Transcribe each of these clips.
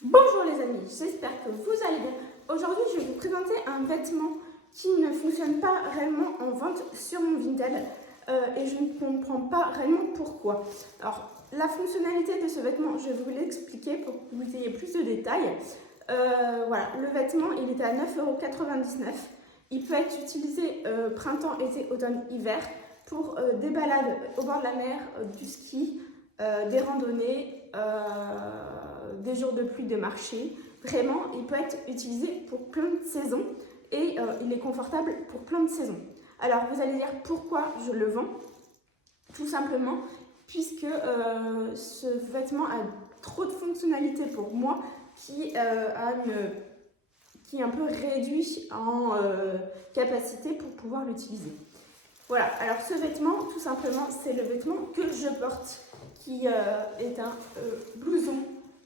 Bonjour les amis, j'espère que vous allez bien. Aujourd'hui, je vais vous présenter un vêtement qui ne fonctionne pas réellement en vente sur mon Vinted et je ne comprends pas réellement pourquoi. Alors, la fonctionnalité de ce vêtement, je vais vous l'expliquer pour que vous ayez plus de détails. Voilà, le vêtement, il était à 9,99 €. Il peut être utilisé printemps, été, automne, hiver pour des balades au bord de la mer, du ski, des randonnées, des jours de pluie, de marché. Vraiment, il peut être utilisé pour plein de saisons et il est confortable pour plein de saisons. Alors, vous allez dire pourquoi je le vends. Tout simplement puisque ce vêtement a trop de fonctionnalités pour moi qui est un peu réduit en capacité pour pouvoir l'utiliser. Voilà, alors ce vêtement, tout simplement, c'est le vêtement que je porte, qui est un blouson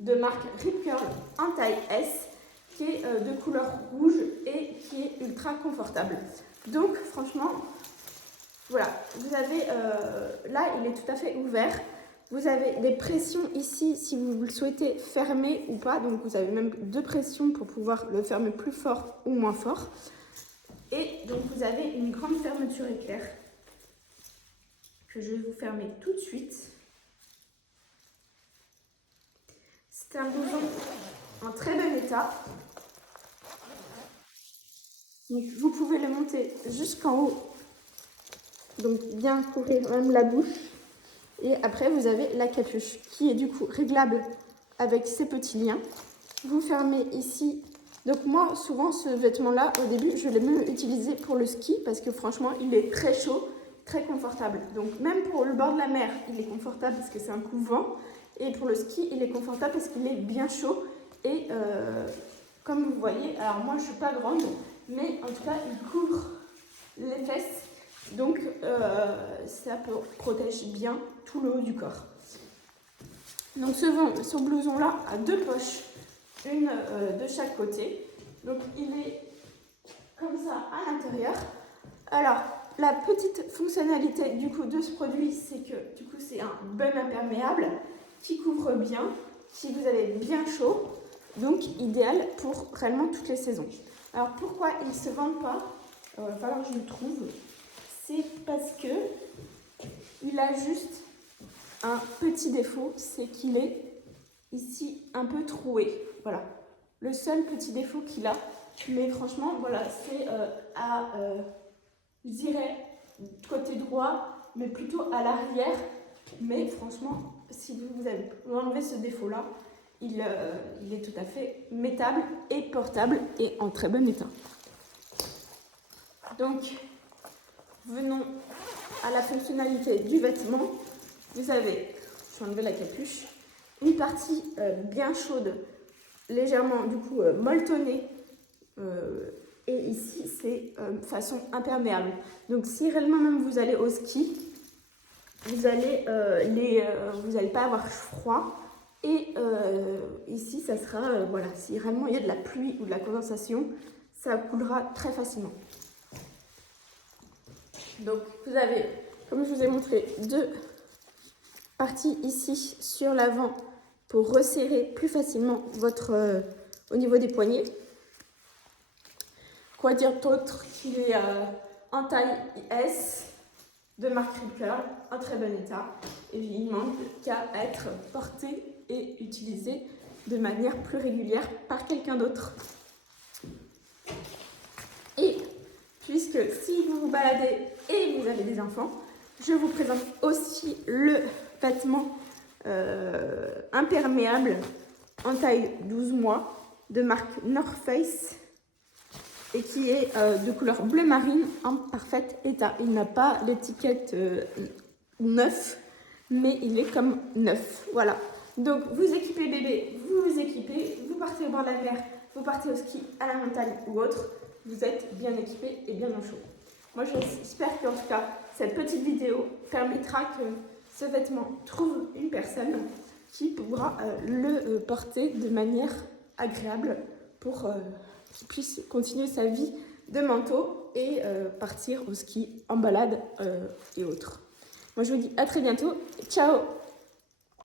de marque Rip Curl en taille S, qui est de couleur rouge et qui est ultra confortable. Donc franchement, voilà, vous avez, là il est tout à fait ouvert. Vous avez des pressions ici si vous le souhaitez fermer ou pas. Donc vous avez même deux pressions pour pouvoir le fermer plus fort ou moins fort. Et donc vous avez une grande fermeture éclair que je vais vous fermer tout de suite. C'est un blouson en très bon état. Donc vous pouvez le monter jusqu'en haut. Donc bien couvrir même la bouche. Et après vous avez la capuche qui est du coup réglable avec ces petits liens. Vous fermez ici. Donc moi souvent ce vêtement là au début je l'ai même utilisé pour le ski parce que franchement il est très chaud, très confortable. Donc même pour le bord de la mer il est confortable parce que c'est un couvent. Et pour le ski il est confortable parce qu'il est bien chaud. Et comme vous voyez, alors moi je suis pas grande mais en tout cas il couvre les fesses. Donc ça protège bien tout le haut du corps. Donc ce blouson là a deux poches, une de chaque côté. Donc il est comme ça à l'intérieur. Alors la petite fonctionnalité du coup de ce produit, c'est que du coup c'est un bon imperméable qui couvre bien si vous avez bien chaud. Donc idéal pour réellement toutes les saisons. Alors pourquoi il ne se vend pas? Il va falloir que je le trouve. C'est parce que il a juste un petit défaut, c'est qu'il est ici un peu troué. Voilà, le seul petit défaut qu'il a. Mais franchement, voilà, c'est je dirais, côté droit, mais plutôt à l'arrière. Mais franchement, si vous avez enlevé ce défaut-là, il est tout à fait mettable et portable et en très bon état. Donc, venons à la fonctionnalité du vêtement. Vous avez, je vais enlever la capuche, une partie bien chaude, légèrement du coup molletonnée. Et ici, c'est façon imperméable. Donc, si réellement même vous allez au ski, vous allez pas avoir froid. Et ici, ça sera, voilà, si réellement il y a de la pluie ou de la condensation, ça coulera très facilement. Donc, vous avez, comme je vous ai montré, deux parties ici sur l'avant pour resserrer plus facilement au niveau des poignets. Quoi dire d'autre? Qu'il est en taille S de marque Rip Curl, en très bon état. Et il manque qu'à être porté et utilisé de manière plus régulière par quelqu'un d'autre. Et puisque si vous vous baladez et vous avez des enfants, je vous présente aussi le vêtement imperméable en taille 12 mois de marque North Face et qui est de couleur bleu marine en parfait état. Il n'a pas l'étiquette neuf, mais il est comme neuf. Voilà. Donc vous équipez bébé, vous vous équipez, vous partez au bord de la mer, vous partez au ski, à la montagne ou autre, vous êtes bien équipé et bien au chaud. Moi j'espère qu'en tout cas cette petite vidéo permettra que ce vêtement trouve une personne qui pourra le porter de manière agréable pour qu'il puisse continuer sa vie de manteau et partir au ski, en balade et autres. Moi je vous dis à très bientôt. Ciao!